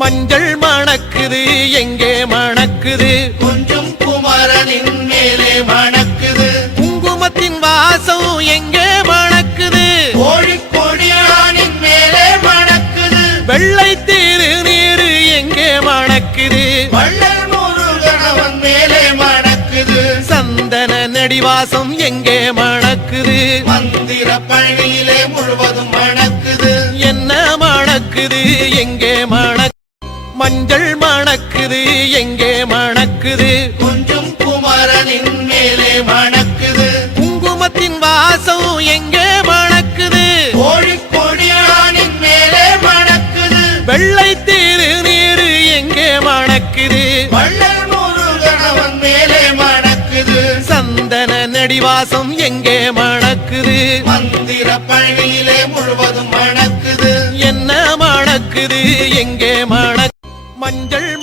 மஞ்சள் மணக்குது எங்கே மணக்குது கொஞ்சம் குமரனின் மேலே மணக்குது குங்குமத்தின் வாசம் எங்கே மணக்குது கோழிக்கொடியானின் மேலே மணக்குது வெள்ளை திருநீர் எங்கே மணக்குது வள்ளல் முருகனவன் மேலே மணக்குது சந்தன நடிவாசம் எங்கே மணக்குது மந்திர பழனியிலே முழுவதும் மணக்குது என்ன மணக்குது எங்கே மஞ்சள் மணக்குது எங்கே மணக்குது கொஞ்சம் குமரனின் மேலே மணக்குது குங்குமத்தின் வாசம் எங்கே மணக்குது கோழிக்கொடியானின் மேலே மணக்குது வெள்ளை திருநீர் எங்கே மணக்குது வள்ளல் முருகனவன் மேலே மணக்குது சந்தன நடிவாசம் எங்கே மணக்குது மந்திர பழனியிலே முழுவதும் மணக்குது என்ன மணக்குது எங்கே மஞ்சள்